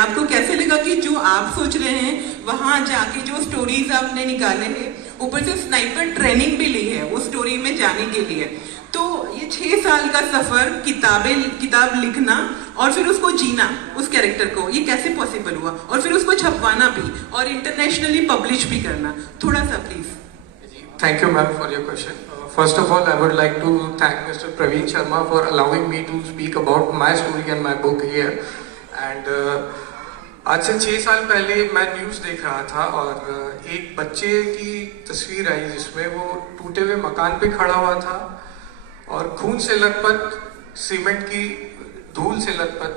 आपको कैसे लगा कि जो आप सोच रहे हैं वहां जाके जो स्टोरीज आपने निकाले हैं, ऊपर से स्नाइपर ट्रेनिंग भी ली है वो स्टोरी में जाने के लिए, तो ये 6 साल का सफर किताब लिखना और फिर उसको जीना उस कैरेक्टर को, ये कैसे पॉसिबल हुआ? और फिर उसको छपवाना भी और इंटरनेशनली पब्लिश भी करना, थोड़ा सा please. Thank you, ma'am, for your question. First of all, I would like to thank Mr. Praveen Sharma for allowing me to speak about my story and my book here. And आज से 6 साल पहले मैं news देख रहा था और एक बच्चे की तस्वीर आई जिसमें वो टूटे हुए मकान पे खड़ा हुआ था और खून से लथपथ, सीमेंट की धूल से लथपथ,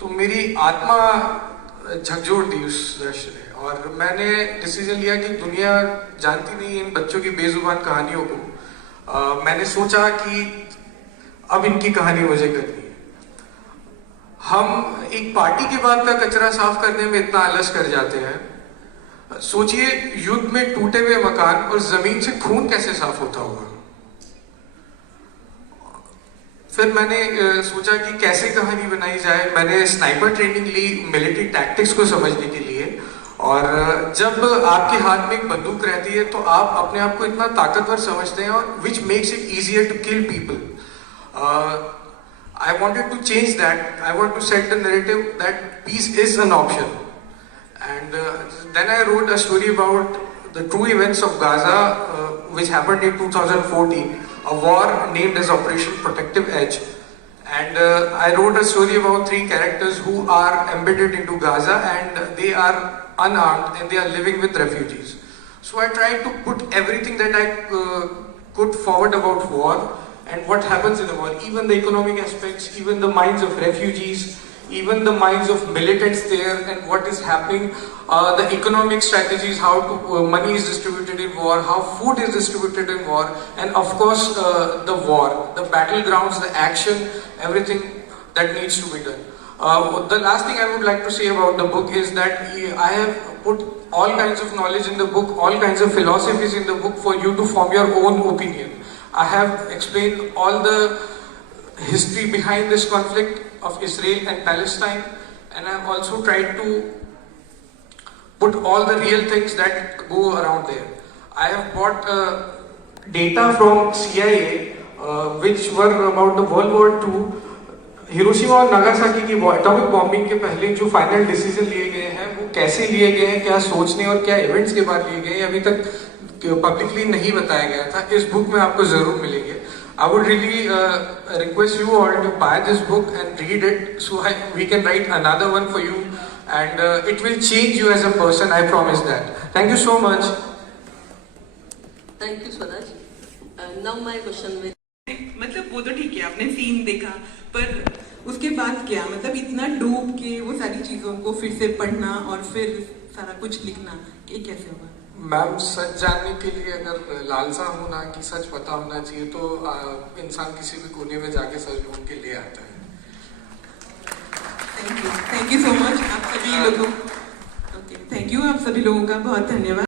तो मेरी आत्मा झकझोर दी उस दृश्य ने और मैंने डिसीजन लिया कि दुनिया जानती नहीं इन बच्चों की बेजुबान कहानियों को। मैंने सोचा कि अब इनकी कहानी मुझे करनी है। हम एक पार्टी के बाद का कचरा साफ करने में इतना आलस कर जाते हैं, सोचिए युद्ध में टूटे हुए मकान और जमीन से खून कैसे साफ होता होगा। फिर मैंने सोचा कि कैसे कहानी बनाई जाए। मैंने स्नाइपर ट्रेनिंग ली मिलिट्री टैक्टिक्स को समझने के लिए, और जब आपके हाथ में एक बंदूक रहती है तो आप अपने आप को इतना ताकतवर समझते हैं और which makes it easier to kill people. I wanted to change that. I want to set the narrative that peace is an option. And then I wrote a story about the true events of Gaza, which happened in 2014, a war named as Operation Protective Edge. And I wrote a story about 3 characters who are embedded into Gaza and they are unarmed and they are living with refugees. So I tried to put everything that I could forward about war and what happens in the war, even the economic aspects, even the minds of refugees, even the minds of militants there and what is happening, the economic strategies, how money is distributed in war, how food is distributed in war, and of course the war, the battlegrounds, the action, everything that needs to be done. The last thing I would like to say about the book is that I have put all kinds of knowledge in the book, all kinds of philosophies in the book for you to form your own opinion. I have explained all the history behind this conflict of Israel and Palestine, and I have also tried to put all the real things that go around there. I have brought data from CIA which were about the World War II. Hiroshima और Nagasaki की atomic bombing के पहले जो final decision लिए गए हैं वो कैसे लिए गए हैं, क्या सोचने और क्या इवेंट्स के बाद लिए गए, अभी तक पब्लिकली नहीं बताया गया था। इस बुक में आपको जरूर मिलेंगे। I would really request you all to buy this book and read it so we can write another one for you and it will change you as a person, I promise that. Thank you so much. Thank you Swaraj. Now my question will... मतलब वो तो ठीक है, आपने scene देखा, पर उसके बाद क्या, मतलब इतना डूब के वो सारी चीजों को फिर से पढ़ना और फिर सारा कुछ लिखना, ये कैसे होगा? मैम, सच जानने के लिए अगर लालसा होना कि सच पता होना चाहिए तो इंसान किसी भी कोने में जाके सच ढूंढ के ले आता है। थैंक यू सो मच आप सभी लोगों, थैंक यू आप सभी लोगों का बहुत धन्यवाद।